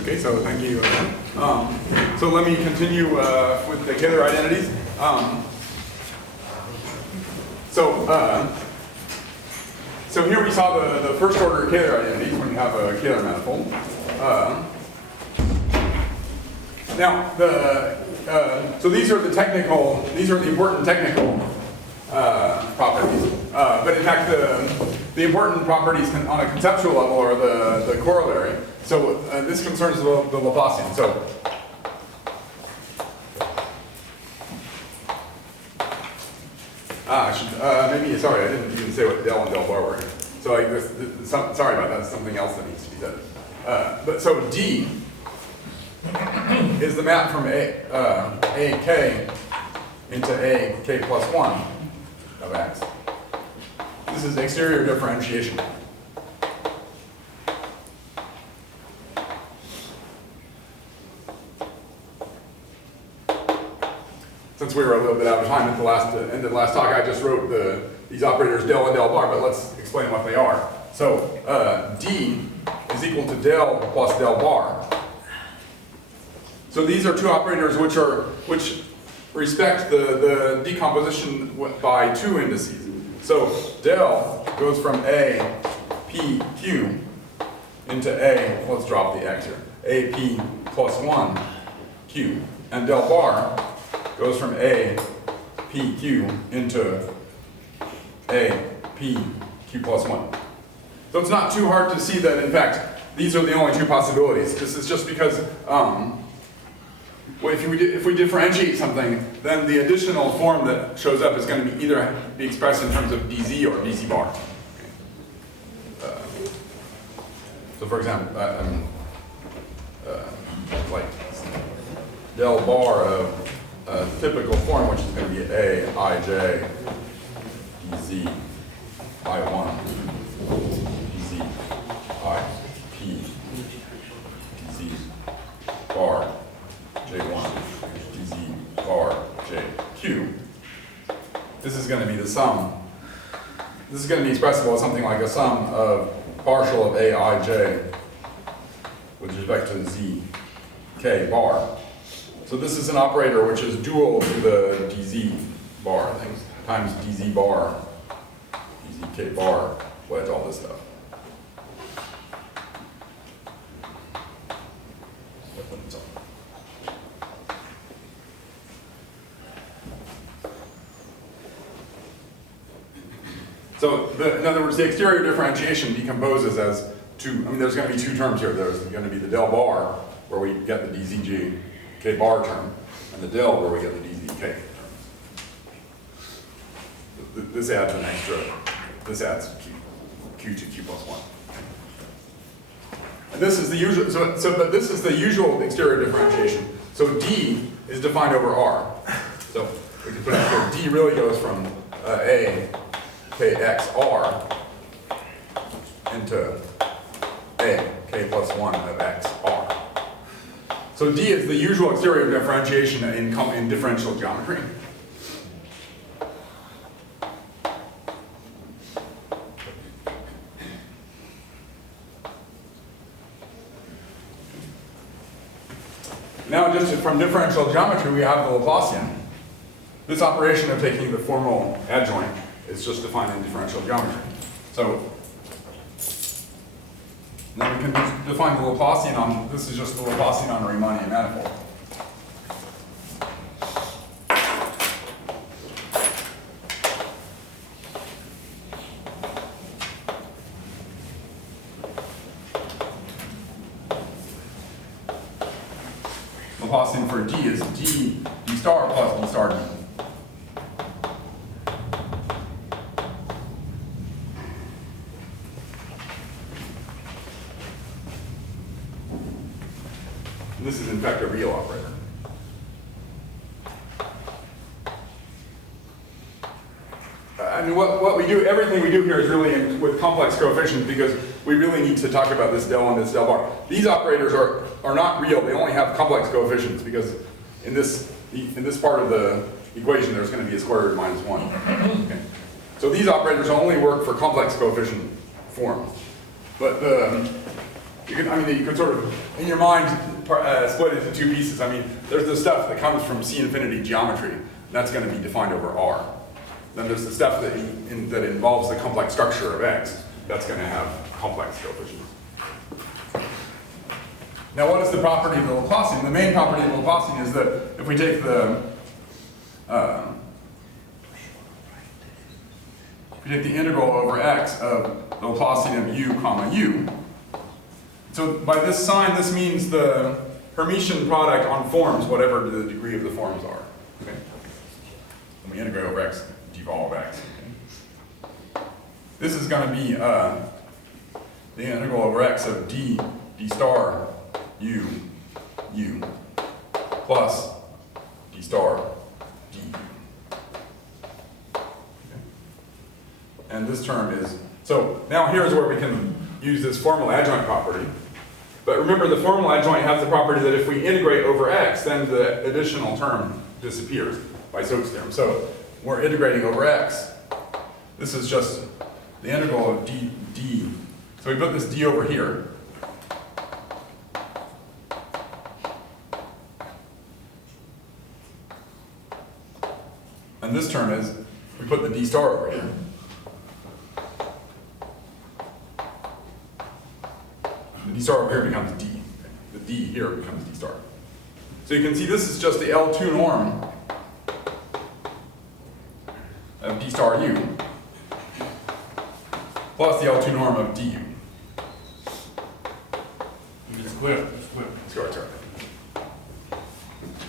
Okay, so thank you. So let me continue with the Kähler identities. So here we saw the first order Kähler identities when you have a Kähler manifold. Now, so these are the important technical properties. But in fact, the important properties on a conceptual level are the corollary. So this concerns the Laplacian. So sorry, I didn't even say what del and del bar were. So sorry about that. Something else that needs to be said. But so D is the map from AK into AK plus 1 of X. This is exterior differentiation. Since we were a little bit out of time at the end of the last talk, I just wrote these operators del and del bar, but let's explain what they are. So D is equal to del plus del bar. So these are two operators which respect the decomposition by two indices. So del goes from A, P, Q into A, let's drop the X here, A, P plus 1, Q. And del bar goes from A, P, Q into A, P, Q plus 1. So it's not too hard to see that, in fact, these are the only two possibilities. This is just because if we differentiate something, then the additional form that shows up is going to be either be expressed in terms of dz or dz bar. So for example, like del bar of a typical form, which is going to be A, ij, dz, I1, dz, I, p, dz bar, J1, dz bar, JQ. This is going to be the sum. This is going to be expressible as something like a sum of partial of Aij with respect to z, k bar. So this is an operator which is dual to the dz bar things times dz bar, dz k bar, wedge, all this stuff. So, in other words, the exterior differentiation decomposes as there's going to be two terms here. There's going to be the del bar, where we get the dzj k bar term, and the del, where we get the dzk term. This adds an extra, this adds q to q plus 1. And this is the usual, but this is the usual exterior differentiation. So D is defined over R. So we can put it here, D really goes from A, kxr into A, k plus 1 of xr. So D is the usual exterior differentiation in differential geometry. Now, just from differential geometry, we have the Laplacian. This operation of taking the formal adjoint is just defined in differential geometry. So now we can define the Laplacian on, this is just the Laplacian on a Riemannian manifold. Laplacian for D is d star plus d star d. This is in fact a real operator. What we do, everything we do here is really with complex coefficients because we really need to talk about this del and this del bar. These operators are not real, they only have complex coefficients because in this part of the equation there's going to be a square root minus 1. Okay. So these operators only work for complex coefficient forms. But You could sort of, in your mind, split it into two pieces. I mean, there's the stuff that comes from C infinity geometry, and that's going to be defined over R. Then there's the stuff that involves the complex structure of X. That's going to have complex coefficients. Now, what is the property of the Laplacian? The main property of the Laplacian is that if we take the integral over x of the Laplacian of u comma u. So by this sign, this means the Hermitian product on forms, whatever the degree of the forms are. Okay? When we integrate over x, devolve x. Okay? This is going to be the integral over x of d star u plus d star d. Okay. And this term is, so now here's where we can use this formal adjoint property. But remember, the formal adjoint has the property that if we integrate over x, then the additional term disappears by Stokes' theorem. So we're integrating over x. This is just the integral of d. So we put this d over here. And this term is, we put the d star over here. The d star over here becomes d. The d here becomes d star. So you can see this is just the L2 norm of d star u plus the L2 norm of du. Square.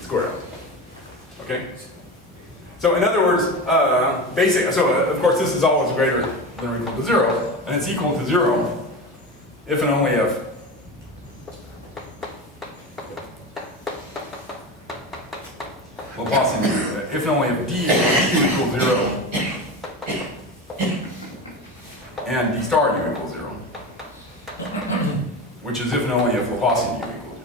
Square out. Okay? So in other words, of course this is always greater than or equal to 0, and it's equal to 0 if and only if Laplacian, if and only if d equals 0 and d star u equals 0, which is if and only if Laplacian u equals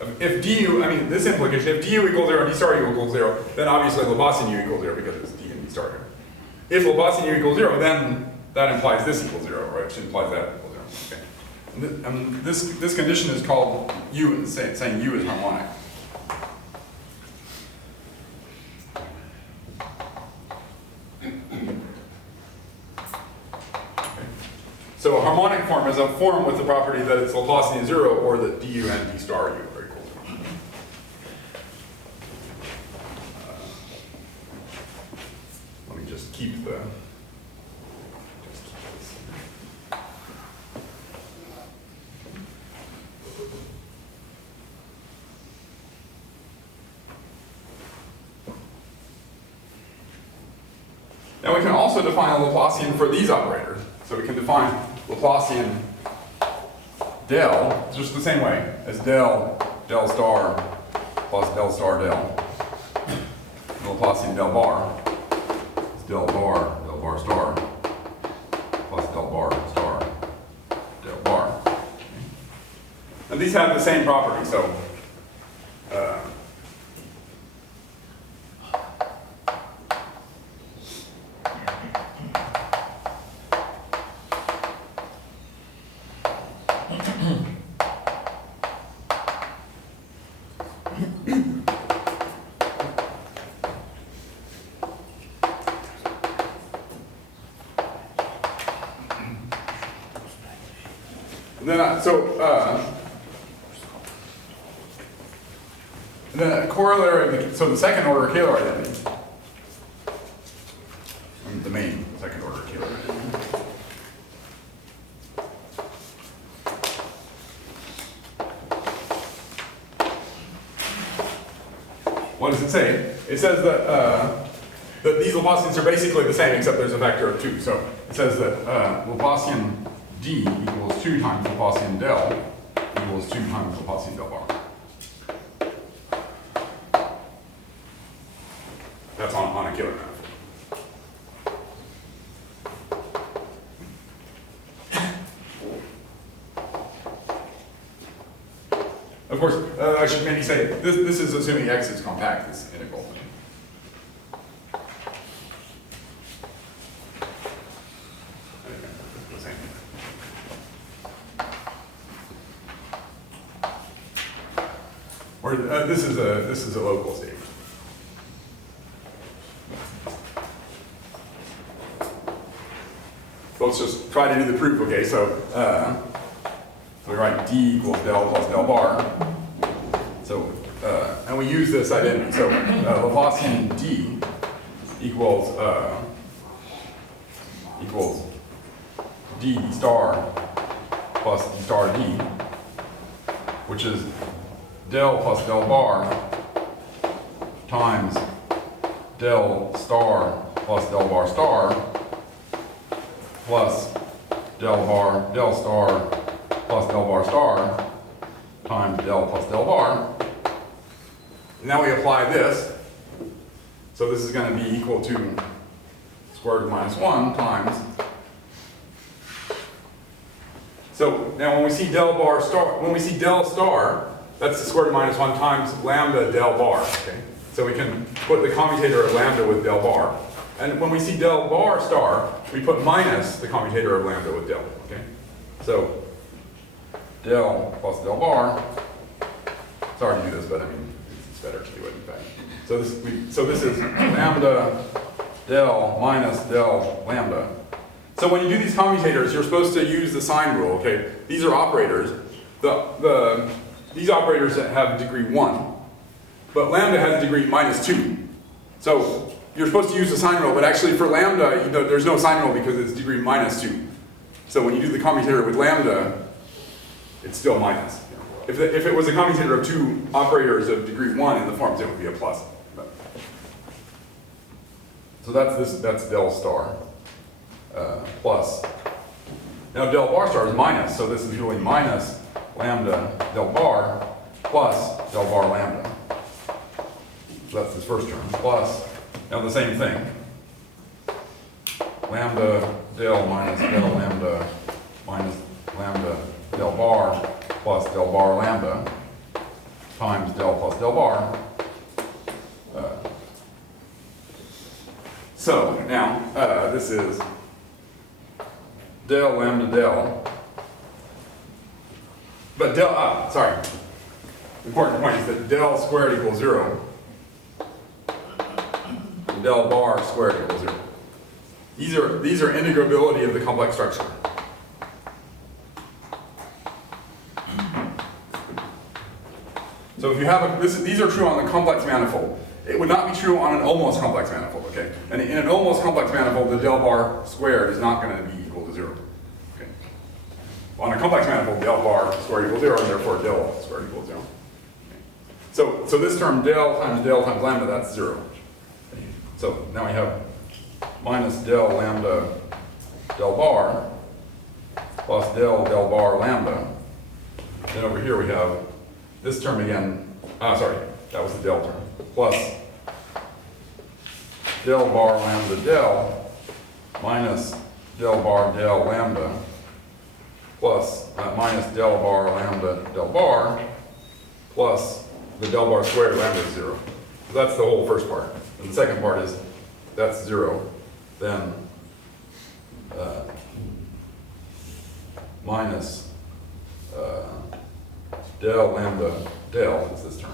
0. If du, this implication, if du equals 0 and d star u equals 0, then obviously Laplacian u equals 0 because it's d and d star here. If Laplacian u equals 0, then that implies this equals 0, right? Which implies that equals 0. Okay. And this condition is called u, saying u is harmonic. So a harmonic form is a form with the property that it's Laplacian 0 or that du and d star u are equal to 0. Let me just keep the... Now we can also define a Laplacian for these operators. So we can define Laplacian del just the same way as del star plus del star del. Laplacian del bar is del bar star plus del bar star del bar. And these have the same property, so then a corollary, so the second order Kähler identity, the main second order Kähler identity. What does it say? It says that these Laplacians are basically the same except there's a factor of 2. So it says that Laplacian d equals 2 times Laplacian del equals 2 times Laplacian del bar. That's on a Kähler graph. Of course, I should maybe say, this is assuming x is compact, this integral. Or this is a local state. So let's just try to do the proof, okay? So we write d equals del plus del bar. So, and we use this identity. So Lavoisian d equals d star plus d star d, which is del plus del bar times del star plus del bar star plus del star plus del bar star times del plus del bar. Now we apply this. So this is going to be equal to square root of minus 1 times. So now when we see del bar star, when we see del star, that's the square root of minus 1 times lambda del bar. Okay? So we can put the commutator of lambda with del bar. And when we see del bar star, we put minus the commutator of lambda with del. Okay? So del plus del bar. Sorry to do this, but I mean it's better to do it in fact. So this is lambda del minus del lambda. So when you do these commutators, you're supposed to use the sign rule. Okay? These are operators. These operators that have degree 1, but lambda has degree minus 2. So you're supposed to use the sign rule, but actually for lambda, there's no sign rule because it's degree minus 2. So when you do the commutator with lambda, it's still minus. If it was a commutator of 2 operators of degree 1 in the forms, it would be a plus. So that's del star plus. Now del bar star is minus, so this is really minus lambda del bar plus del bar lambda. So that's this first term, plus, now the same thing. Lambda del minus del lambda minus lambda del bar plus del bar lambda times del plus del bar. So now this is del lambda del. But del, sorry. The important point is that del squared equals 0. And del bar squared equals 0. These are integrability of the complex structure. So if you have these are true on the complex manifold. It would not be true on an almost complex manifold, okay? And in an almost complex manifold, the del bar squared is not going to be equal to 0. Okay? On a complex manifold, del bar squared equals 0, and therefore del squared equals 0. Okay? So this term del times lambda, that's 0. Okay? So now we have minus del lambda del bar plus del bar lambda. Then over here we have this term again. Sorry, that was the del term. Plus del bar lambda del minus del bar del lambda plus minus del bar lambda del bar plus the del bar squared lambda is 0. So that's the whole first part. And the second part is that's 0. Then minus del lambda del is this term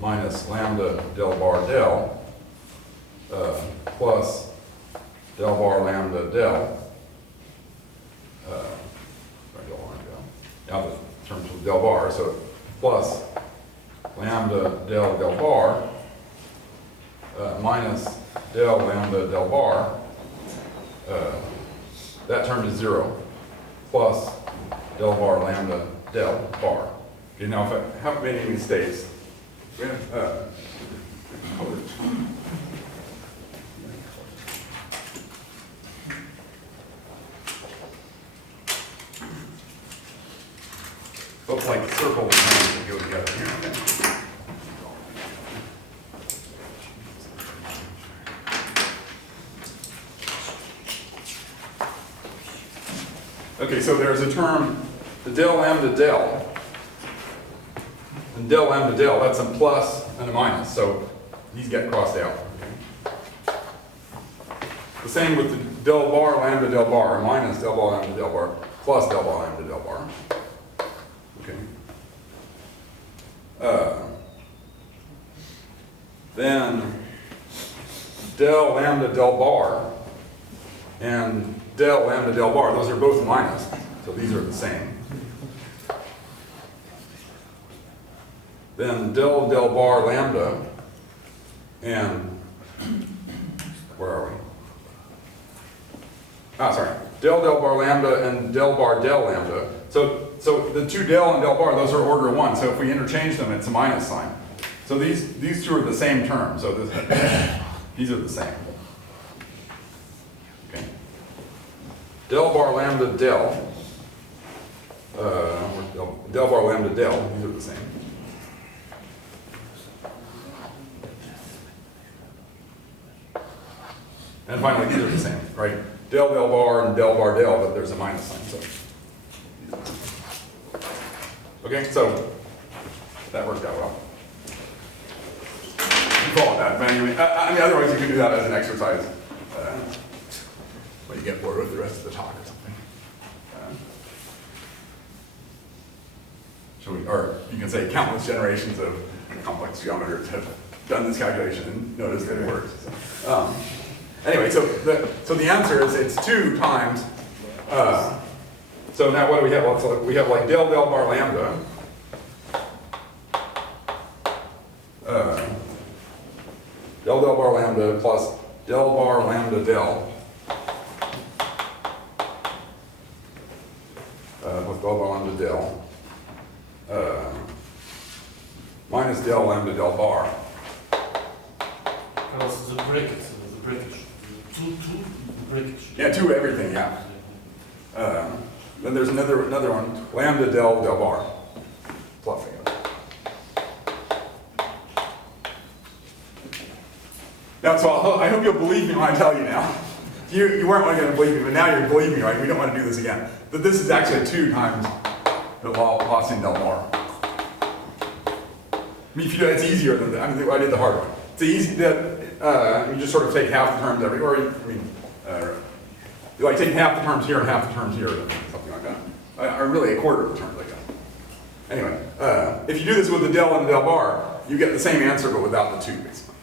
minus lambda del bar del plus del bar lambda del. Now the terms with del bar, so plus lambda del bar minus del lambda del bar. That term is 0 plus del bar lambda del bar. Okay, now if I haven't made any mistakes, we have looks like circle and lines that go together here. Okay, so there's a term, the del lambda del. And del lambda del, that's a plus and a minus, so these get crossed out. Okay? The same with the del bar lambda del bar, minus del bar lambda del bar, plus del bar lambda del bar. Okay. Then del lambda del bar and del lambda del bar, those are both minus, so these are the same. Then del del bar lambda and, where are we? Sorry, del del bar lambda and del bar del lambda. So the two del and del bar, those are order 1, so if we interchange them, it's a minus sign. So these two are the same term, so these are the same. Okay. Del bar lambda del, del bar lambda del, these are the same. And finally, these are the same, right? Del del bar and del bar del, but there's a minus sign, so. Okay, so that worked out well. You follow that, but anyway, I mean, otherwise you can do that as an exercise when you get bored with the rest of the talk or something. Or you can say countless generations of complex geometers have done this calculation and noticed that it works. So, anyway, so the answer is it's 2 times. So now what do we have? Well, we have like del del bar lambda. Del del bar lambda plus del bar lambda del. Plus del bar lambda del. Minus del lambda del bar. And also the bracket, the breakage. Two breakage. Yeah, 2 everything, yeah. Then there's another one, lambda del del bar. Fluffing it. Now, so I hope you'll believe me when I tell you now. You weren't going to believe me, but now you're believing me, right? We don't want to do this again. But this is actually 2 times the Laplacian del bar. I mean, if you do it, it's easier than that. I mean, I did the hard one. It's easy that you just sort of take half the terms everywhere. I mean, you like take half the terms here and half the terms here, something like that. Or really a quarter of the terms, I guess. Anyway, if you do this with the del and the del bar, you get the same answer but without the 2, basically.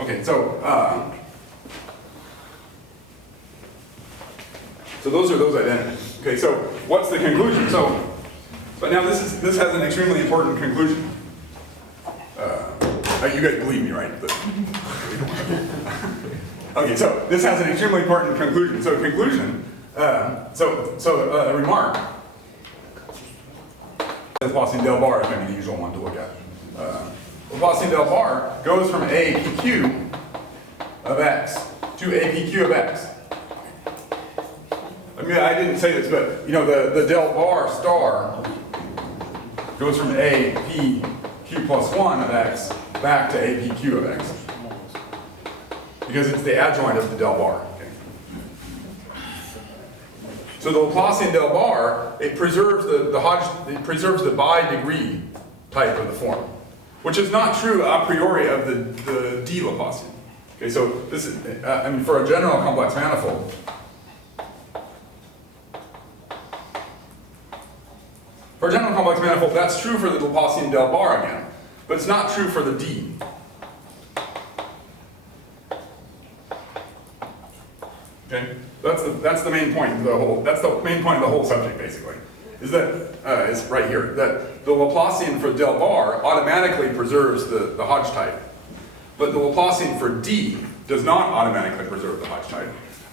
Okay, so those are those identities. Okay, so what's the conclusion? But now this has an extremely important conclusion. You guys believe me, right? Okay, so this has an extremely important conclusion. So conclusion. A remark. Laplacian del bar is going to be the usual one to look at. Laplacian del bar goes from a pq of x to a pq of x. I mean, I didn't say this, but you know, the del bar star goes from a p q plus 1 of x back to a pq of x because it's the adjoint of the del bar. Okay. So the Laplacian del bar, it preserves it preserves the bi-degree type of the form, which is not true a priori of the d Laplacian. Okay, so this is, I mean, for a general complex manifold, that's true for the Laplacian del bar again, but it's not true for the d. Okay, that's the main point of the whole. That's the main point of the whole subject, basically, is that is right here that the Laplacian for del bar automatically preserves the Hodge type, but the Laplacian for d does not automatically preserve the Hodge type.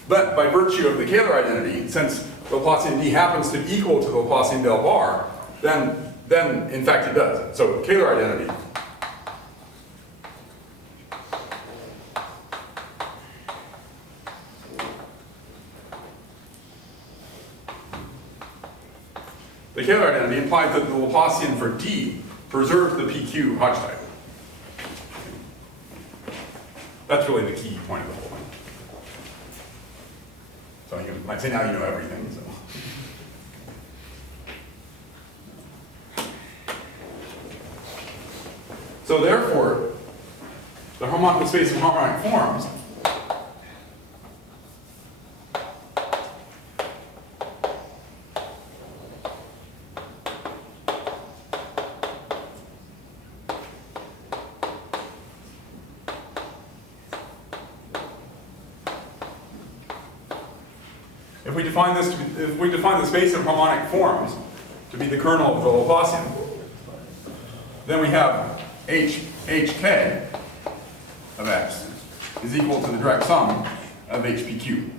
But by virtue of the Kähler identity, since the Laplacian d happens to be equal to the Laplacian del bar, then in fact it does. So Kähler identity. The Kähler identity implies that the Laplacian for d preserves the PQ Hodge type. That's really the key point of the whole thing. So you might say now you know everything. So therefore, the space of harmonic forms define this to be, if we define the space of harmonic forms to be the kernel of the Laplacian, then we have hk of x is equal to the direct sum of hpq.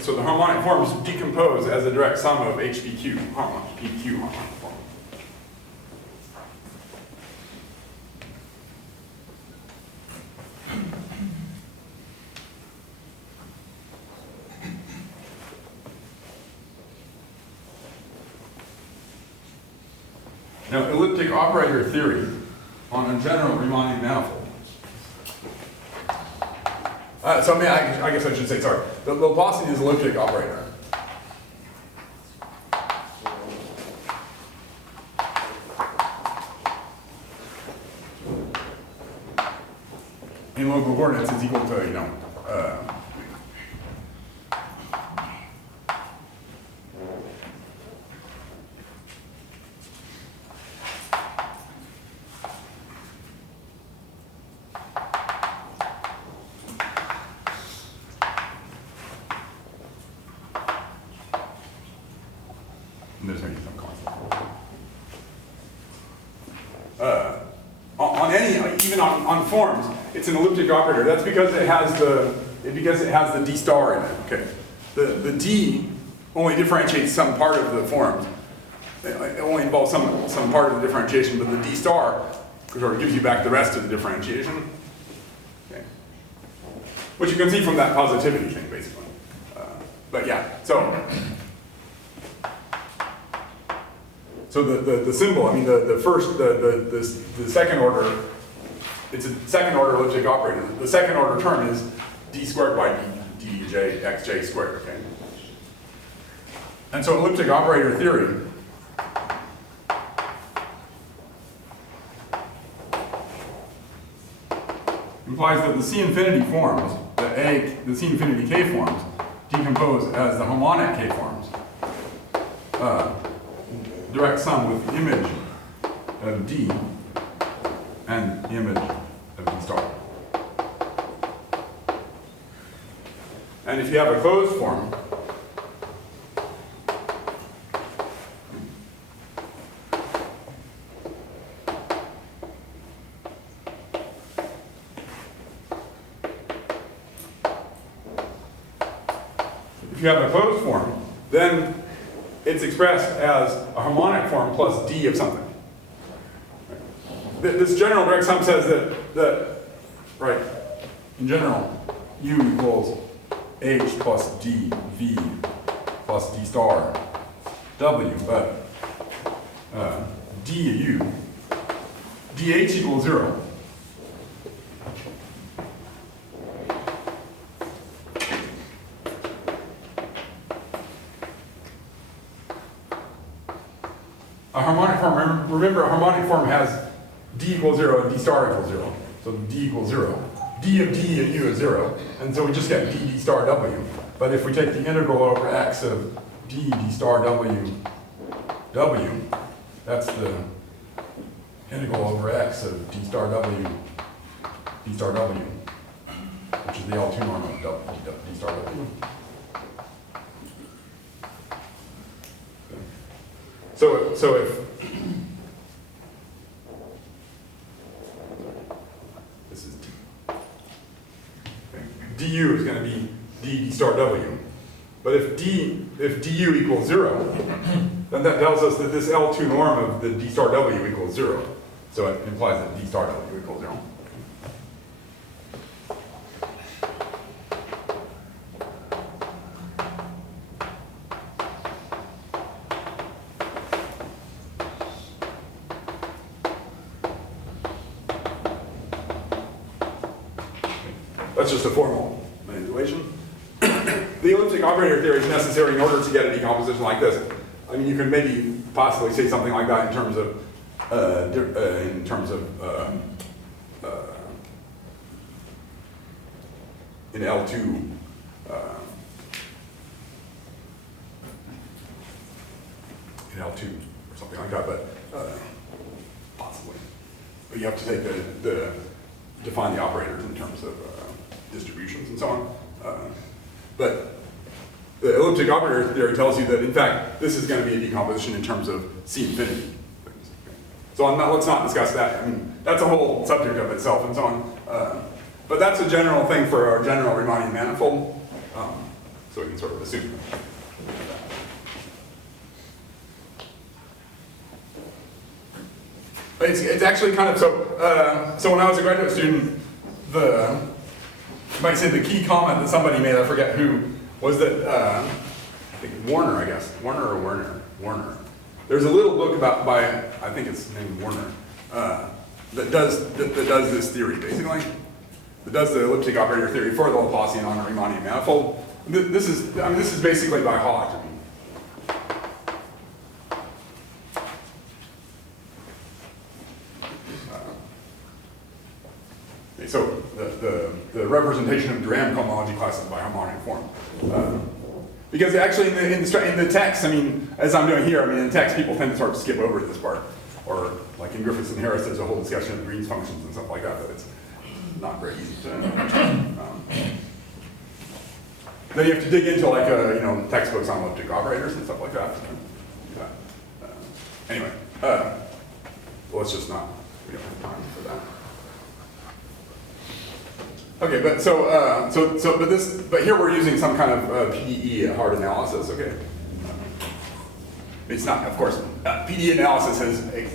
So the harmonic forms decompose as a direct sum of HPQ, PQ harmonic form. Now, elliptic operator theory on a general Riemannian manifold. So I guess I should say, sorry, the Laplacian is elliptic operator. In local coordinates is equal to, there's going to be some constant. On any, even on forms, it's an elliptic operator. That's because it has the d star in it. Okay, the d only differentiates some part of the forms. It only involves some part of the differentiation, but the d star sort of gives you back the rest of the differentiation. Okay, which you can see from that positivity thing, basically. But yeah, So the symbol, I mean the second order, it's a second order elliptic operator. The second order term is d squared by dj xj squared, okay? And so elliptic operator theory implies that the C infinity forms, the C infinity k forms, decompose as the harmonic k forms. Direct sum with the image of D and the image of D star. And if you have a closed form, then it's expressed as a harmonic form plus D of something. This general direct sum says that right, in general, U equals H plus D V plus D star W, but DU, DH equals 0. A harmonic form, remember a harmonic form has D equals 0 and D star equals 0. So D equals 0. D of D of U is 0. And so we just get D D star W. But if we take the integral over x of D D star W, W, that's the integral over x of D star W, D star W, which is the L2 norm of D star W. So if this is D, okay, du is going to be D star W, but if du equals 0, then that tells us that this L2 norm of the D star W equals 0. So it implies that D star W equals 0. That's just a formal manipulation. The elliptic operator theory is necessary in order to get a decomposition like this. I mean, you can maybe possibly say something like that in terms of in L2, or something like that, but possibly. But you have to take define the operators in terms of distributions and so on. But the elliptic operator theory tells you that, in fact, this is going to be a decomposition in terms of C infinity. So let's not discuss that. I mean, that's a whole subject of itself and so on. But that's a general thing for our general Riemannian manifold. So we can sort of assume. But it's actually kind of, so when I was a graduate student, you might say the key comment that somebody made, I forget who, was that, I think Warner, I guess, Warner. There's a little book by, I think it's named Warner, that does this theory, basically. That does the elliptic operator theory for the Laplacian on a Riemannian manifold. This is basically by Hodge. So the representation of Durand cohomology classes by harmonic form. Because actually in the text, I mean, as I'm doing here, I mean, in text people tend to sort of skip over this part. Or like in Griffiths and Harris, there's a whole discussion of Green's functions and stuff like that, but it's not very easy to understand. Then you have to dig into like textbooks on elliptic operators and stuff like that. Anyway, well, let's just not, we don't have time for that. Okay, but here we're using some kind of PDE hard analysis. Okay, it's not, of course. PDE analysis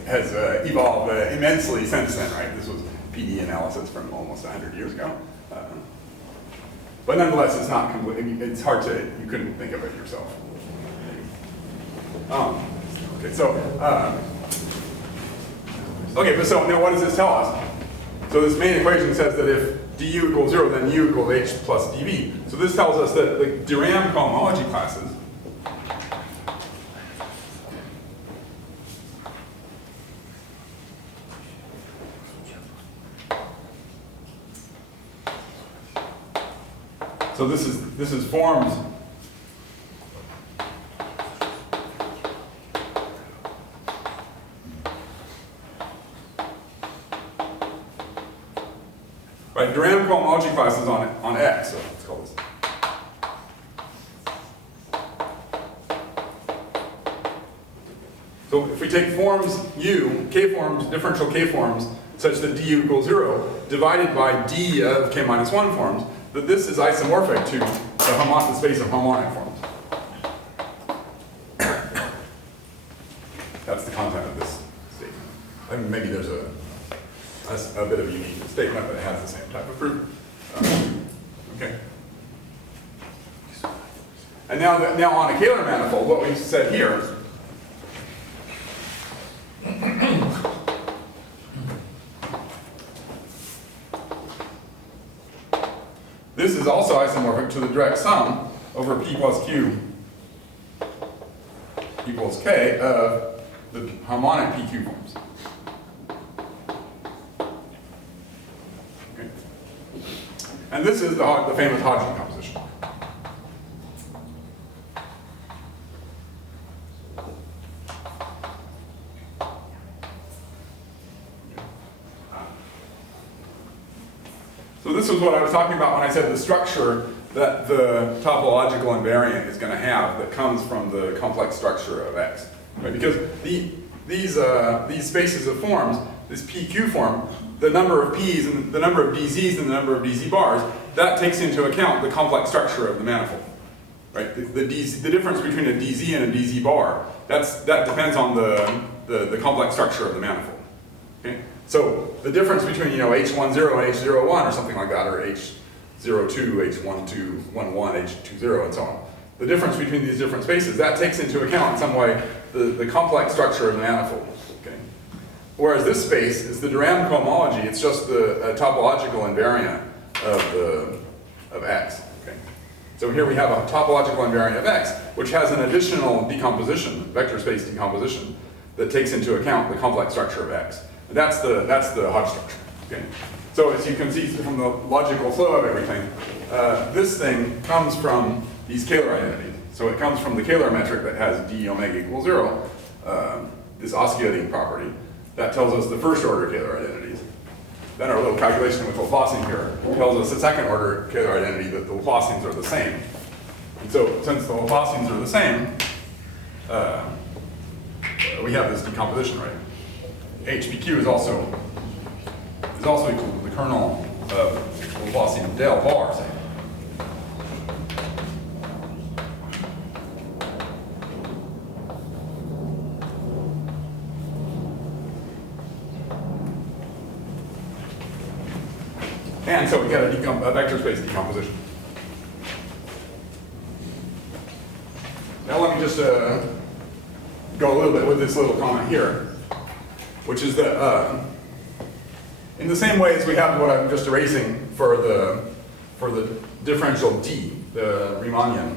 has evolved immensely since then, right? This was PDE analysis from almost 100 years ago. But nonetheless, it's not complete. I mean, it's hard to, you couldn't think of it yourself. Okay, but so now what does this tell us? So this main equation says that if du equals 0, then u equals h plus dv. So this tells us that the Durand cohomology classes so this is forms right, Durand cohomology classes on X, so let's call this. So if we take forms U, K-forms, differential K-forms, such that du equals 0, divided by d of K minus 1 forms, that this is isomorphic to the space of harmonic forms. That's the content of this statement. And maybe there's a bit of a unique statement, but it has the same type of proof. Okay. And now on a Kähler manifold, what we've said here this is also isomorphic to the direct sum over P plus Q equals K of the harmonic PQ forms. Okay. And this is the famous Hodge decomposition. So this is what I was talking about when I said the structure that the topological invariant is going to have that comes from the complex structure of X. Right? Because these spaces of forms, this PQ form, the number of P's and the number of DZs and the number of DZ bars, that takes into account the complex structure of the manifold. Right? The difference between a DZ and a DZ bar, that depends on the complex structure of the manifold. Okay? So the difference between H10 and H01 or something like that, or H02, H12, 11, H20, and so on. The difference between these different spaces, that takes into account in some way the complex structure of the manifold. Okay? Whereas this space is the Durand cohomology, it's just the topological invariant of X. Okay? So here we have a topological invariant of X, which has an additional decomposition, vector space decomposition, that takes into account the complex structure of X. That's the Hodge structure. Okay? So as you can see from the logical flow of everything, this thing comes from these Kähler identities. So it comes from the Kähler metric that has d omega equals 0, this oscillating property. That tells us the first order Kähler identities. Then our little calculation with Laplacian here tells us the second order Kähler identity that the Laplacians are the same. And so since the Laplacians are the same, we have this decomposition, right? HPQ is also equal to the kernel of Laplacian del bar, say. And so we get a vector space decomposition. Now let me just go a little bit with this little comment here, which is that in the same way as we have what I'm just erasing for the differential D, the Riemannian,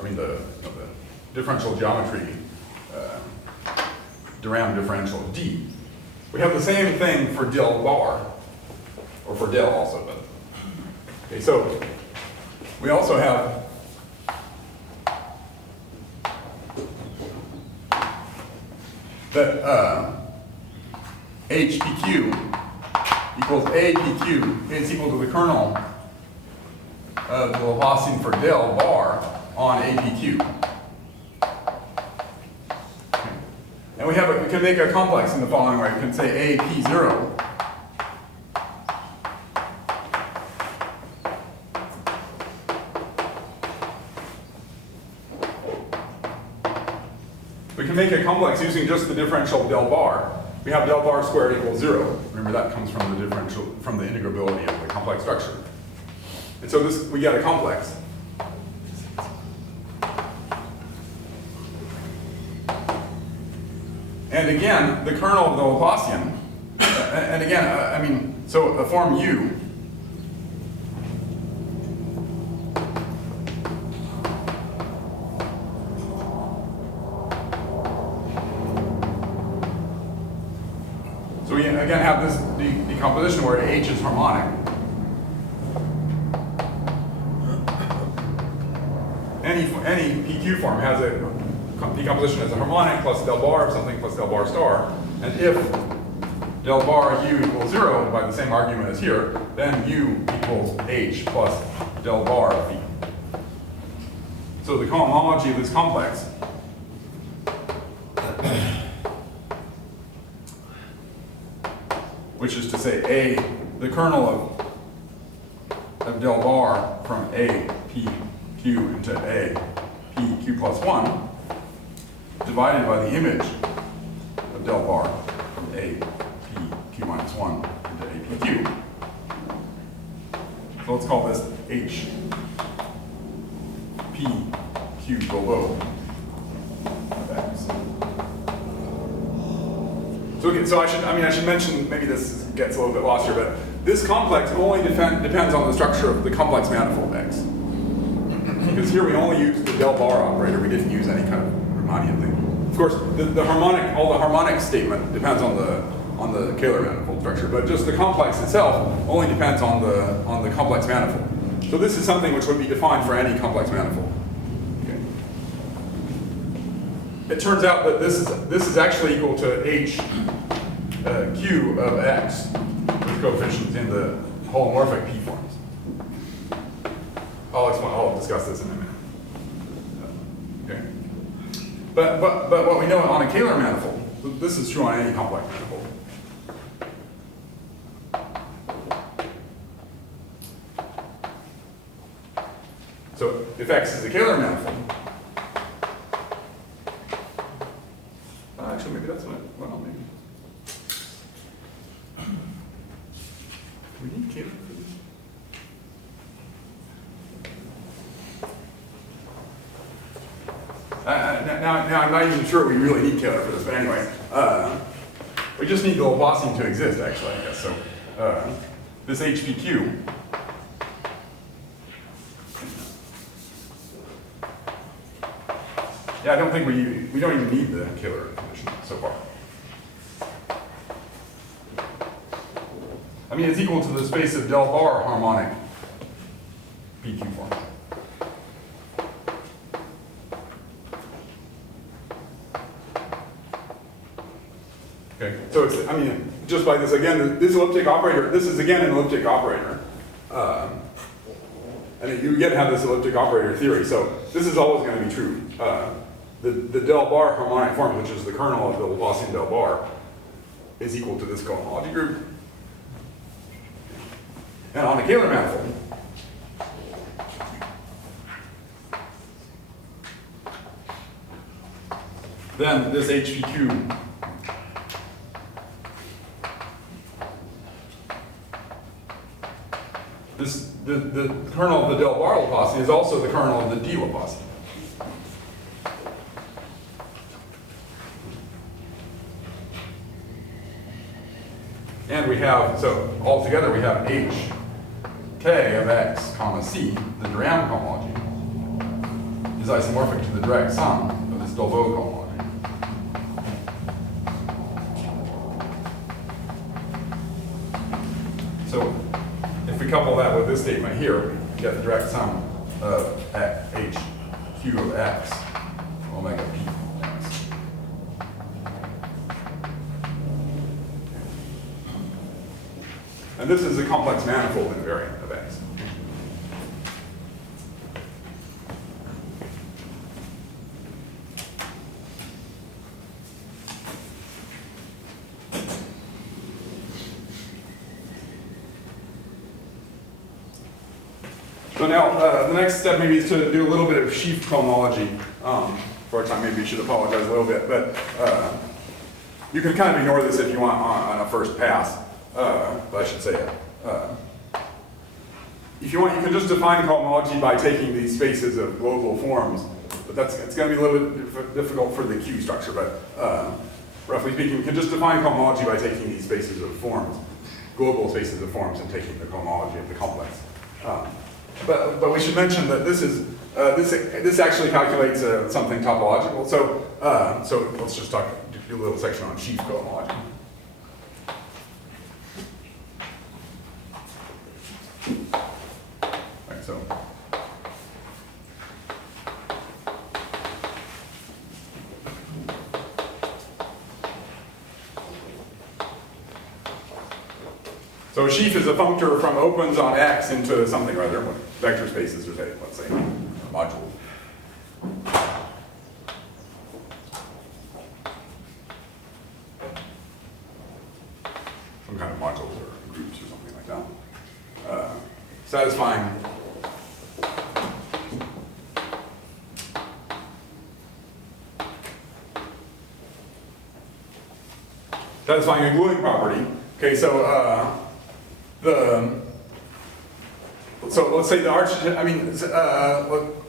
the differential geometry, Durand differential D, we have the same thing for del bar. Or for del also, but okay. So we also have that HPQ equals APQ is equal to the kernel of the Laplacian for del bar on APQ. Okay. And we can make a complex in the following way. We can say AP0. We can make a complex using just the differential del bar. We have del bar squared equals 0. Remember that comes from the differential, from the integrability of the complex structure. And so we get a complex. And again, the kernel of the Laplacian, and again, so a form U, we again have this decomposition where H is harmonic. Any PQ form has a decomposition as a harmonic plus del bar of something plus del bar star. And if del bar U equals 0 by the same argument as here, then U equals H plus del bar of V. So the cohomology of this complex which is to say the kernel of del bar from A, P, Q into A, P, Q plus 1, divided by the image of del bar from A, P, Q minus 1 into A, P, Q. So let's call this H, P, Q below of X. So I should mention, maybe this gets a little bit lost here, but this complex only depends on the structure of the complex manifold X. Because here we only use the del bar operator, we didn't use any kind of Riemannian thing. Of course, all the harmonic statement depends on the Kähler manifold structure, but just the complex itself only depends on the complex manifold. So this is something which would be defined for any complex manifold. Okay. It turns out that this is actually equal to H Q of X with coefficients in the holomorphic P forms. I'll discuss this in a minute. Okay. But what we know on a Kähler manifold, this is true on any complex manifold. So if X is a Kähler manifold, actually maybe that's well maybe. Do we need Kähler for this? Now I'm not even sure we really need Kähler for this, but anyway, we just need the Laplacian to exist, actually, I guess. So this HPQ yeah, I don't think we don't even need the Kähler condition so far. I mean, it's equal to the space of del bar harmonic PQ form. Okay, so it's, I mean, just by this, again, this elliptic operator, this is again an elliptic operator. And you again have this elliptic operator theory, so this is always going to be true. The del bar harmonic form, which is the kernel of the Laplacian del bar, is equal to this cohomology group. And on a Kähler manifold, then this HPQ the kernel of the del bar Laplacian is also the kernel of the D Laplacian. And we have, so altogether we have H K of X comma C, the Durand cohomology, is isomorphic to the direct sum of this Dolbeau cohomology. So if we couple that with this statement here, we get the direct sum of H Q of X omega P of X. And this is a complex manifold invariant of X. So now, the next step maybe is to do a little bit of sheaf cohomology. For a time, maybe you should apologize a little bit, but you can kind of ignore this if you want on a first pass. But I should say it. If you want, you can just define cohomology by taking these spaces of global forms, but it's going to be a little bit difficult for the Q structure, but roughly speaking, we can just define cohomology by taking these spaces of forms, global spaces of forms, and taking the cohomology of the complex. But we should mention that this is this actually calculates something topological. So let's just do a little section on sheaf cohomology. Right, so a sheaf is a functor from opens on X into something rather, vector spaces, or say, let's say, a module. Some kind of modules or groups or something like that. Satisfying a gluing property. Okay, so so let's say the arch. I mean,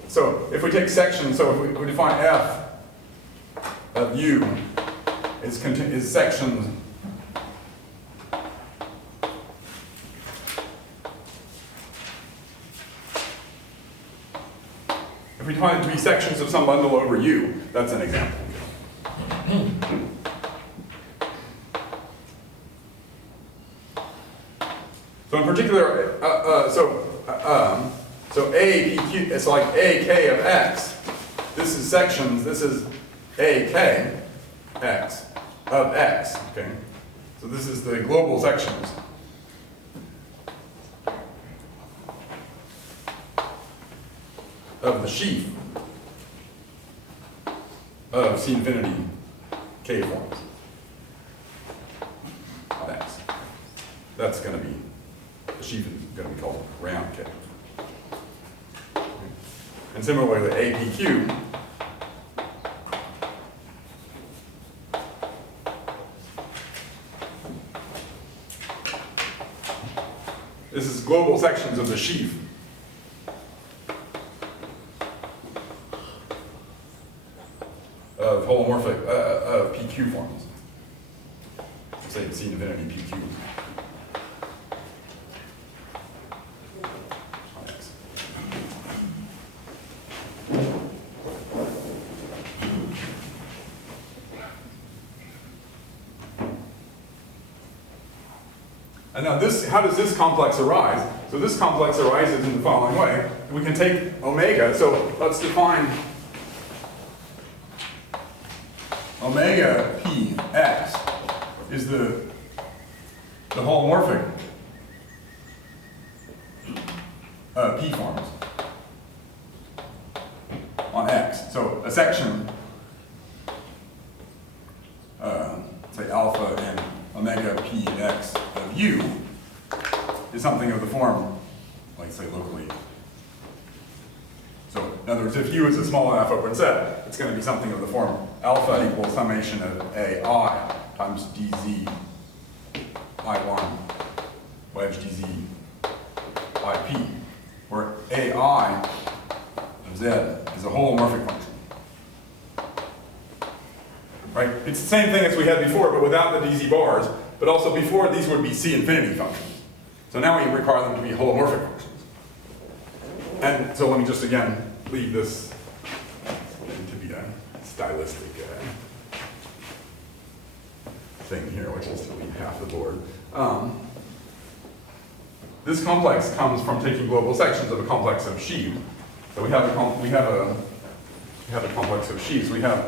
so if we take sections, so if we define F of U is sections if we define it to be sections of some bundle over U, that's an example. So in particular, so A, PQ, it's like A, K of X. This is sections, this is A, K, X, of X, okay? So this is the global sections. Of the sheaf of C infinity K forms of X. That's going to be, the sheaf is going to be called round K. And similarly, APQ this is global sections of the sheaf of holomorphic of PQ forms. Say C infinity PQ. And now this, how does this complex arise? So this complex arises in the following way. we can take omega, so let's define omega p x is the holomorphic p forms on x. So a section, say alpha and omega p x of u is something of the form, like say locally. So in other words, if U is a small enough open set, it's going to be something of the form alpha equals summation of AI times dz I1 wedge dz IP, where AI of z is a holomorphic function. Right? It's the same thing as we had before, but without the dz bars, but also before these would be C infinity functions. So now we require them to be holomorphic functions. And so let me just again leave this to be a stylistic thing here, which is to leave half the board. This complex comes from taking global sections of a complex of sheaves. So we have a complex of sheaves. We have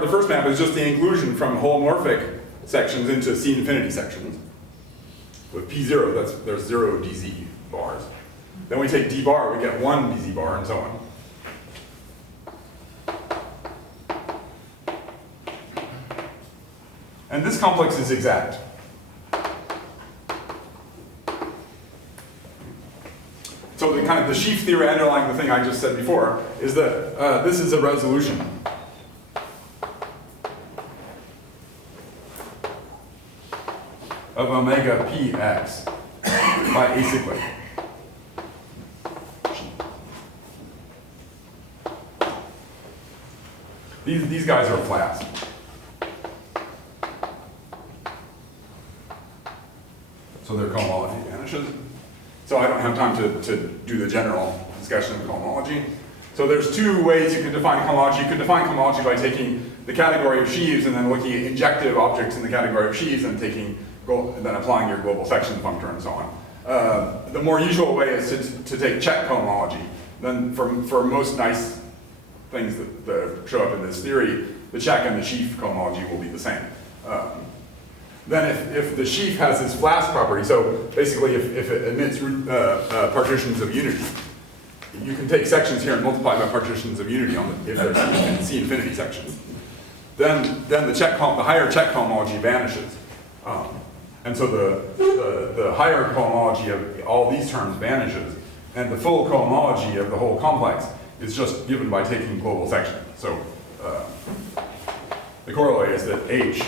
the first map is just the inclusion from holomorphic sections into C infinity sections. With P0, there's 0 dz bars. Then we take d bar, we get 1 dz bar, and so on. And this complex is exact. So the kind of the sheaf theory underlying the thing I just said before is that this is a resolution of omega px by acyclic. These guys are flats. So their cohomology vanishes. So I don't have time to do the general discussion of cohomology. So there's two ways you can define cohomology. You can define cohomology by taking the category of sheaves and then looking at injective objects in the category of sheaves and then applying your global section functor and so on. The more usual way is to take check cohomology. Then for most nice things that show up in this theory, the check and the sheaf cohomology will be the same. Then if the sheaf has this Flask property, so basically if it admits partitions of unity, you can take sections here and multiply by partitions of unity if they're C infinity sections. Then the higher check cohomology vanishes. And so the higher cohomology of all these terms vanishes, and the full cohomology of the whole complex is just given by taking global section. So the corollary is that H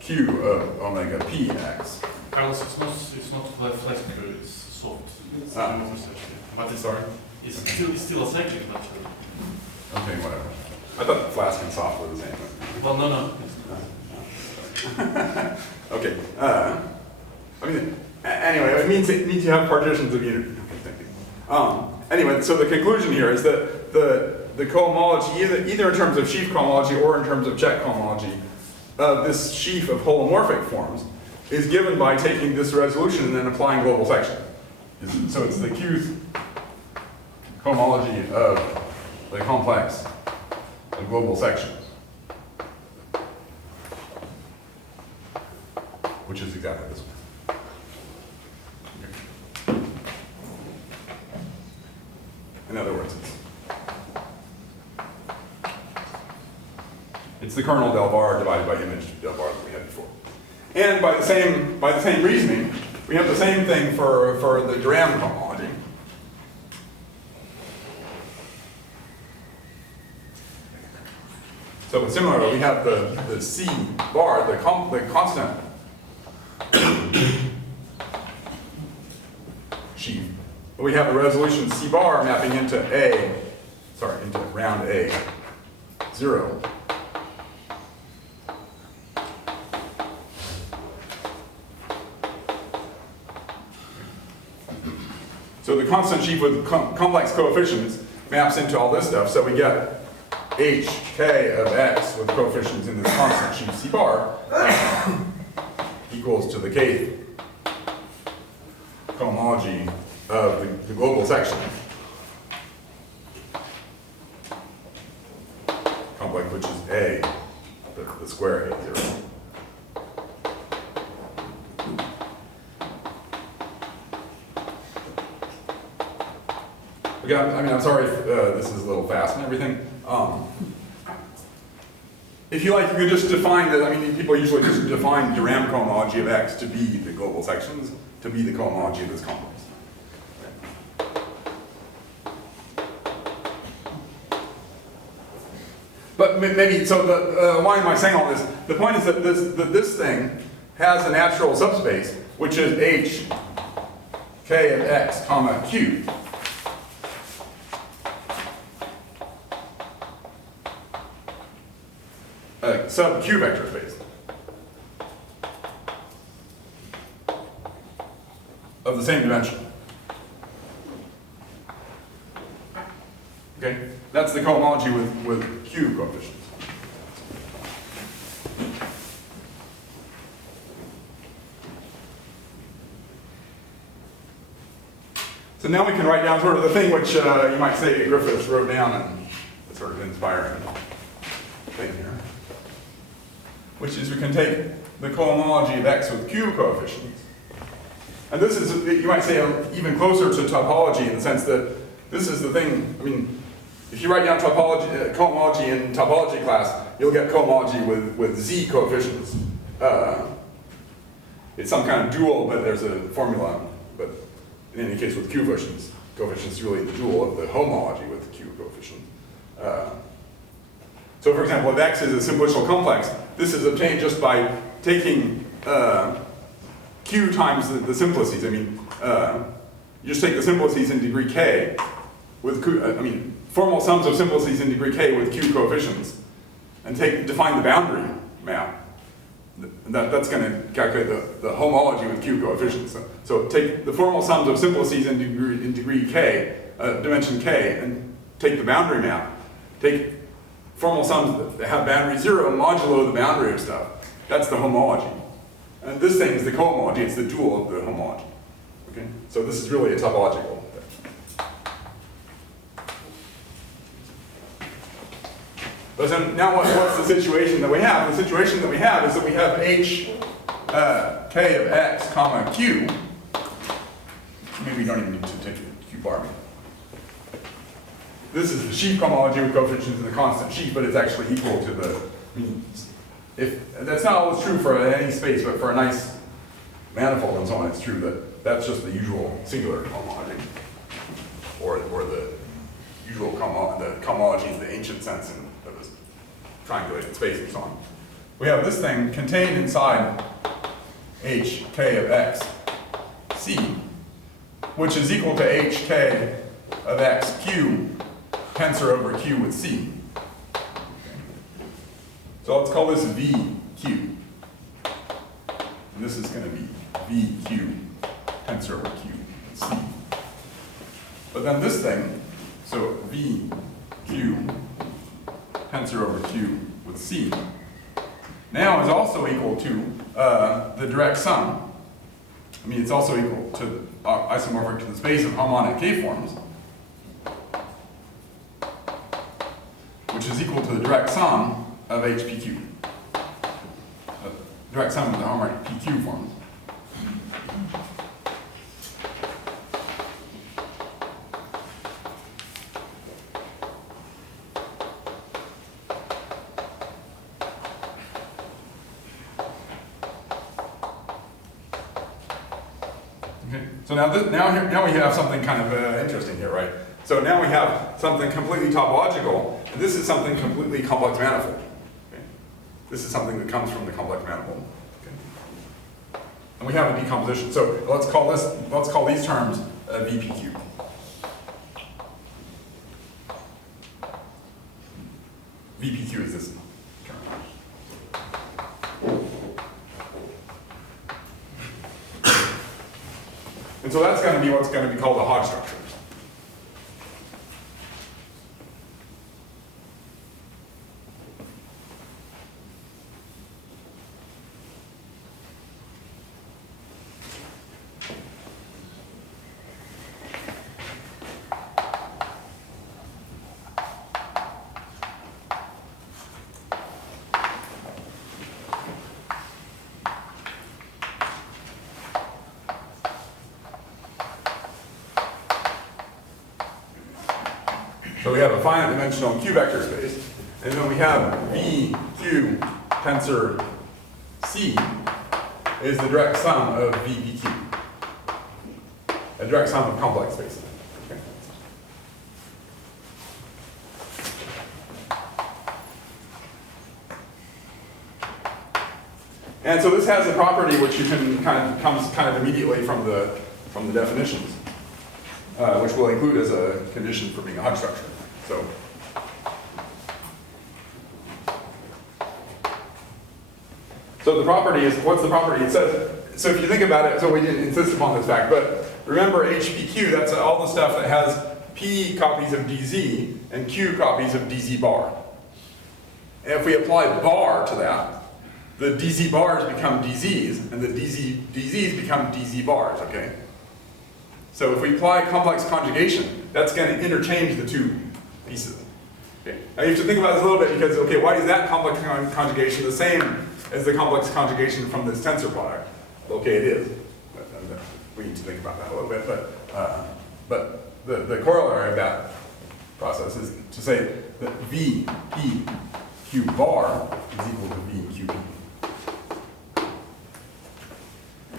Q of omega px. Carlos, it's not Flask, it's soft. It's but it's sorry? It's still a cyclic material. Okay, whatever. I thought Flask and soft were the same. Well, no. Okay. I mean, anyway, it means you have partitions of unity. Okay, thank you. Anyway, so the conclusion here is that the cohomology, either in terms of sheaf cohomology or in terms of check cohomology, of this sheaf of holomorphic forms is given by taking this resolution and then applying global section. So it's the Qth cohomology of the complex of global sections, which is exactly this one. In other words, it's the kernel del bar divided by image del bar that we had before. And by the same reasoning, we have the same thing for the Durand cohomology. So similarly, we have the C bar, the constant sheaf. We have a resolution C bar mapping into into round A, 0. So the constant sheaf with complex coefficients maps into all this stuff, so we get hk of x with coefficients in this constant sheaf C bar equals to the kth cohomology of the global section. Complex, which is A, the square A0. Again, I mean, I'm sorry if this is a little fast and everything. If you like, you could just define that. I mean, people usually just define Durand cohomology of X to be the global sections, to be the cohomology of this complex. But maybe, so why am I saying all this? The point is that this thing has a natural subspace, which is h k of x comma q. Sub Q vector space of the same dimension. Okay, that's the cohomology with Q coefficients. So now we can write down sort of the thing which you might say Griffiths wrote down and the sort of inspiring thing here. Which is we can take the cohomology of X with Q coefficients. And this is, you might say, even closer to topology in the sense that this is the thing, I mean, if you write down topology, cohomology in topology class, you'll get cohomology with Z coefficients. It's some kind of dual, but there's a formula. But in any case, with Q coefficients is really the dual of the homology with Q coefficients. So for example, if X is a simplicial complex, this is obtained just by taking Q times the simplices. I mean, you just take the simplices in degree K with Q, I mean, formal sums of simplices in degree K with Q coefficients, and define the boundary map. That's going to calculate the homology with Q coefficients. So take the formal sums of simplices in degree K, dimension K, and take the boundary map. Take formal sums that have boundary 0 modulo the boundary of stuff. That's the homology. And this thing is the cohomology, it's the dual of the homology. Okay? So this is really a topological thing. But then now what's the situation that we have? The situation that we have is that we have h k of x comma q. Maybe we don't even need to take q bar. This is the sheaf cohomology with coefficients in the constant sheaf, but it's actually equal to the, I mean, if that's not always true for any space, but for a nice manifold and so on, it's true that that's just the usual singular cohomology, or the usual cohomology in the ancient sense of this triangulated space and so on. We have this thing contained inside h k of x c, which is equal to h k of x q tensor over q with c. So let's call this VQ. And this is going to be VQ tensor over q with c. But then this thing, so VQ tensor over q with c, now is also equal to the direct sum. I mean, it's also equal to isomorphic to the space of harmonic K-forms, which is equal to the direct sum of HPQ. Direct sum of the harmonic PQ forms. Okay, so now we have something kind of interesting here, right? So now we have something completely topological, and this is something completely complex manifold. Okay? This is something that comes from the complex manifold. Okay? And we have a decomposition. So let's call these terms VPQ. VPQ is this term. And so that's going to be what's going to be called a Hodge structure. So we have a finite dimensional Q vector space, and then we have V, Q, tensor C is the direct sum of V, P, Q. A direct sum of complex spaces. Okay. And so this has a property which you can comes immediately from the definitions, which we'll include as a condition for being a Hodge structure. So the property is, what's the property? It says, so if you think about it, so we didn't insist upon this fact, but remember HPQ, that's all the stuff that has P copies of DZ and Q copies of DZ bar. And if we apply bar to that, the DZ bars become DZs, and the DZs become DZ bars, okay? So if we apply complex conjugation, that's going to interchange the two pieces. Okay. Now you have to think about this a little bit because, okay, why is that complex conjugation the same as the complex conjugation from this tensor product? Okay, it is. We need to think about that a little bit, but the corollary of that process is to say that V, P, Q bar is equal to V, Q, P.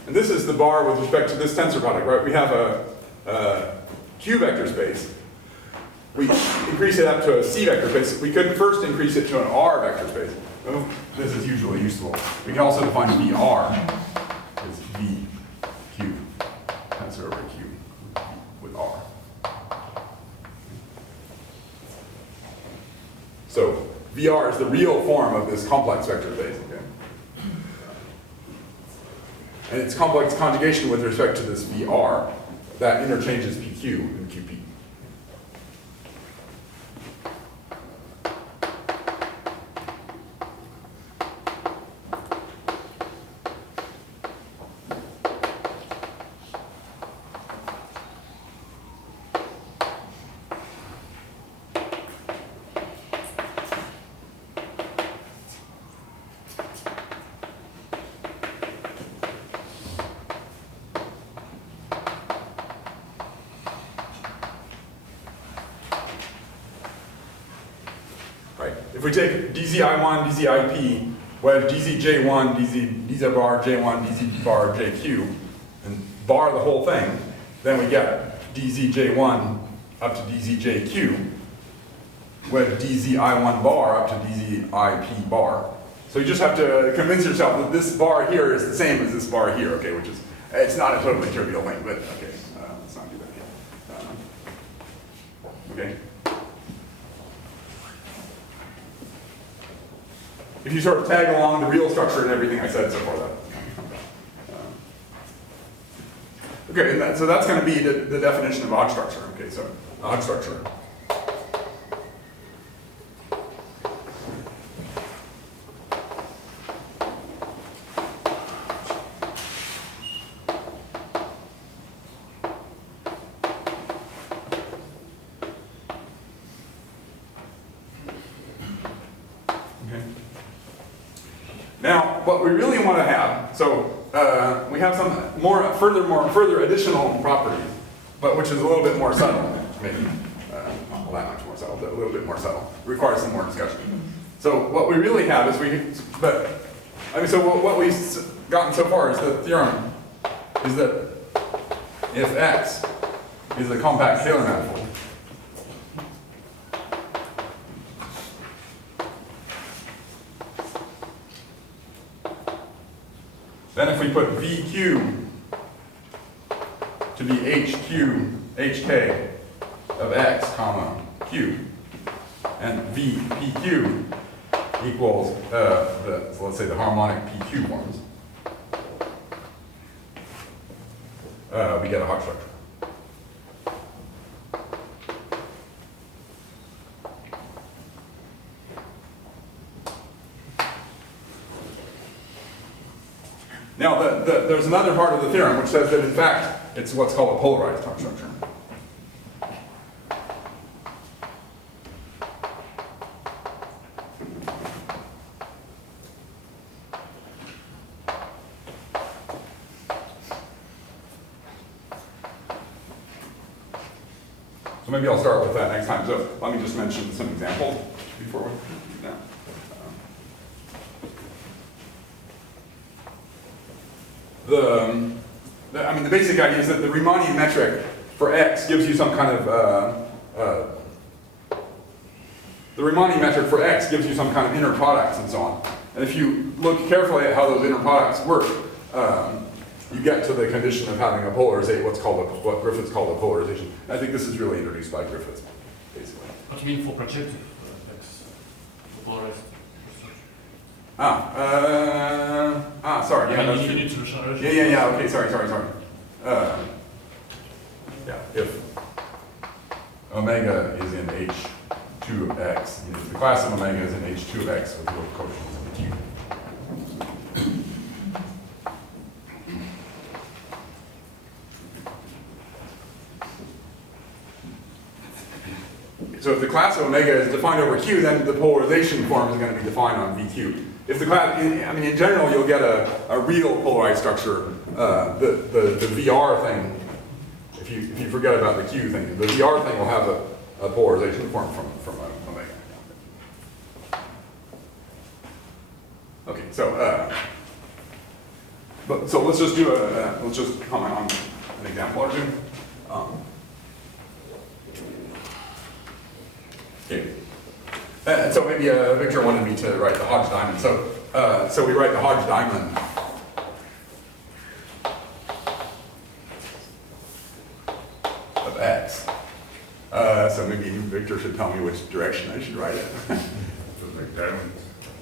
And this is the bar with respect to this tensor product, right? We have a Q vector space. We increase it up to a C vector space. We could first increase it to an R vector space. Oh, this is usually useful. We can also define VR as V, Q, tensor over Q with R. So VR is the real form of this complex vector space, okay? And it's complex conjugation with respect to this VR that interchanges PQ and QP. If we take DZI1, DZIP, wedge DZJ1, DZ bar J1, DZ bar JQ, and bar the whole thing, then we get DZJ1 up to DZJQ, wedge DZI1 bar up to DZIP bar. So you just have to convince yourself that this bar here is the same as this bar here, okay, which is, it's not a totally trivial thing, but okay, let's not do that yet. Okay. If you sort of tag along the real structure and everything I said so far, that. Okay, and so that's going to be the definition of a Hodge structure. Okay, so a Hodge structure. Now, what we really want to have, so we have some further additional properties, but which is a little bit more subtle, maybe. Not that much more subtle, but a little bit more subtle. Requires some more discussion. So what we really have is what we've gotten so far is the theorem is that if X is a compact scalar manifold, then if we put VQ to be HK of X, comma, Q, and VPQ equals, so let's say the harmonic PQ forms, we get a Hodge structure. Now, there's another part of the theorem which says that in fact it's what's called a polarized Hodge structure. So maybe I'll start with that next time. So let me just mention some examples before we do that. I mean, the basic idea is that the Riemannian metric for x gives you some kind of the Riemannian metric for x gives you some kind of inner products and so on. And if you look carefully at how those inner products work, you get to the condition of having a polarization, what Griffiths called a polarization. I think this is really introduced by Griffiths, basically. What do you mean for projective x? Polarized structure? Sorry. Yeah, I mean, that's you true. need to regenerate. Yeah. Okay, sorry. Yeah, if omega is in H2 of x, if the class of omega is in H2 of x with both coefficients of the cube. So if the class of omega is defined over Q, then the polarization form is going to be defined on VQ. If the class, I mean, in general, you'll get a real polarized structure. The VR thing, if you forget about the Q thing, the VR thing will have a polarization form from omega. Okay, so so let's just do let's just comment on an example or two. Okay. So maybe Victor wanted me to write the Hodge diamond. So we write the Hodge diamond. Of x. So maybe Victor should tell me which direction I should write it. Like diamond.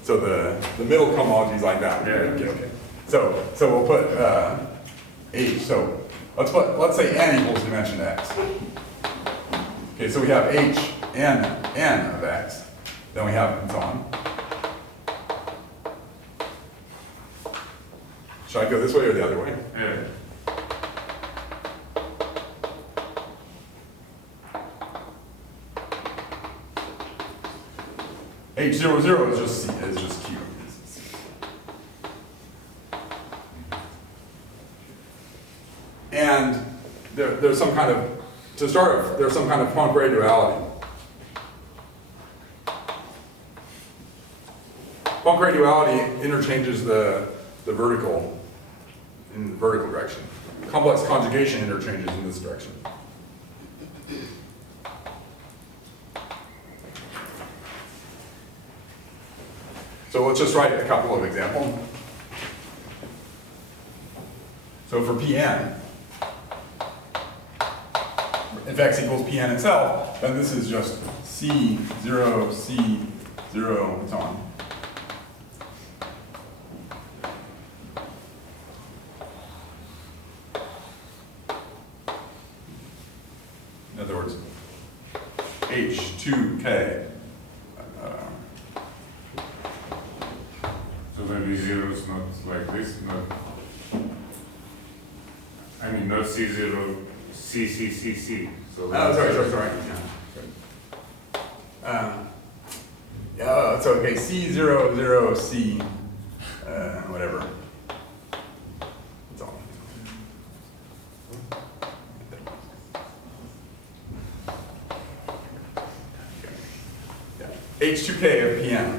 So the middle cohomology is like that. Yeah. Okay. So we'll put h. So let's say n equals dimension x. Okay. So we have h n of x. Then we have and so on. Should I go this way or the other way? Yeah. H00 is just Q. And there's some kind of, to start with, there's some kind of Poincare duality. Poincare duality interchanges the vertical in the vertical direction. Complex conjugation interchanges in this direction. So let's just write a couple of examples. So for Pn, if x equals Pn itself, then this is just C0, C0, and so on. In other words, H2K. So then V0 is not like this, not C0, C. So Sorry. Yeah. So okay, C0, 0, C, whatever. That's all. Yeah. H2K of Pn.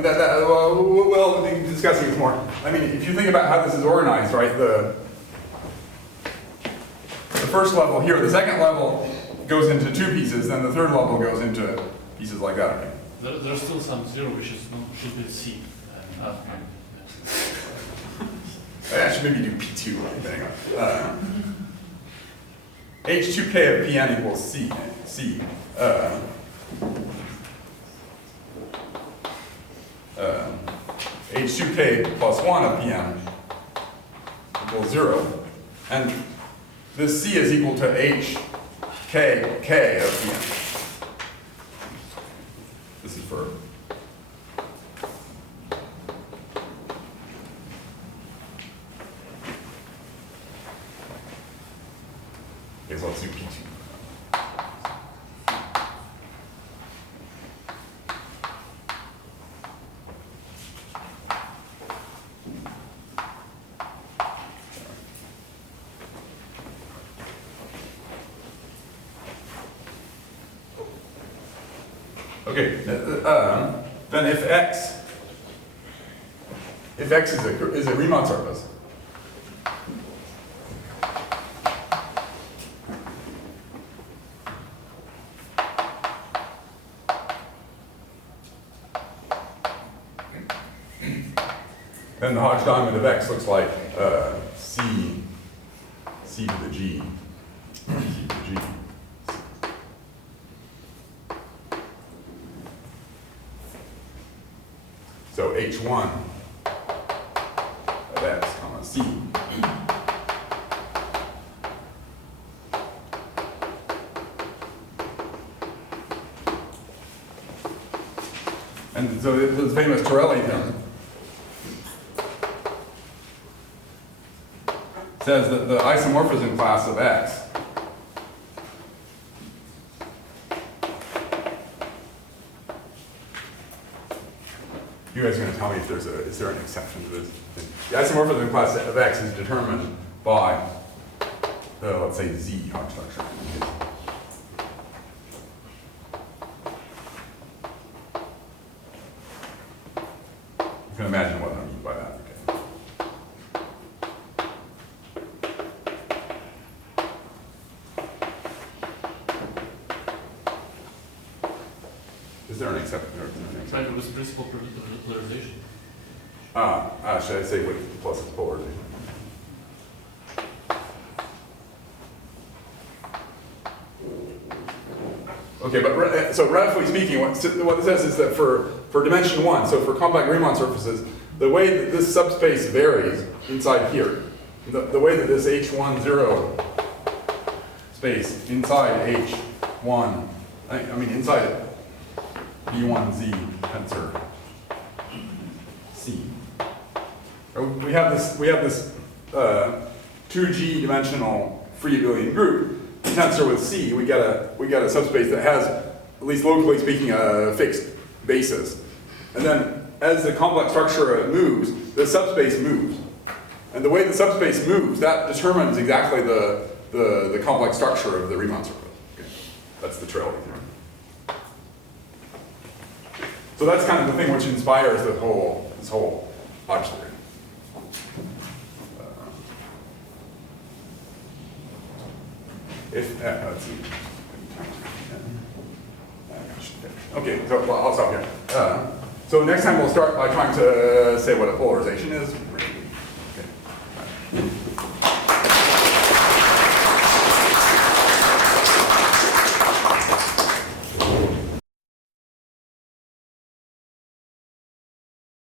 We'll be discussing this more. I mean, if you think about how this is organized, right, the first level here, the second level goes into two pieces, then the third level goes into pieces like that. Okay? There's still some zero which is not, should be C. I should maybe do P2. H2K of Pn equals C. H2K plus 1 of Pn equals 0. And this C is equal to HK of Pn. This is for let's do P2. Okay, then if X is a Riemann surface, then the Hodge diamond of X looks like C to the G, C to the G. So H1 of X, comma, C. And so the famous Torelli theorem says that the isomorphism class of X you guys are going to tell me if is there an exception to this? The isomorphism class of X is determined by the, let's say, Z Hodge structure. You can imagine what I mean by that. Is there an exception? Like with principal polarization. Should I say with plus its polarization? Okay, but so roughly speaking, what this says is that for dimension 1, so for compact Riemann surfaces, the way that this subspace varies inside here, the way that this H10 space inside H1, I mean inside B1Z tensor C. We have this 2G dimensional free abelian group. Tensor with C, we get a subspace that has, at least locally speaking, a fixed basis. And then as the complex structure moves, the subspace moves. And the way the subspace moves, that determines exactly the complex structure of the Riemann surface. Okay. That's the Torelli theorem. So that's kind of the thing which inspires this whole Hodge theory. Let's see. Okay, so I'll stop here. So next time we'll start by trying to say what a polarization is.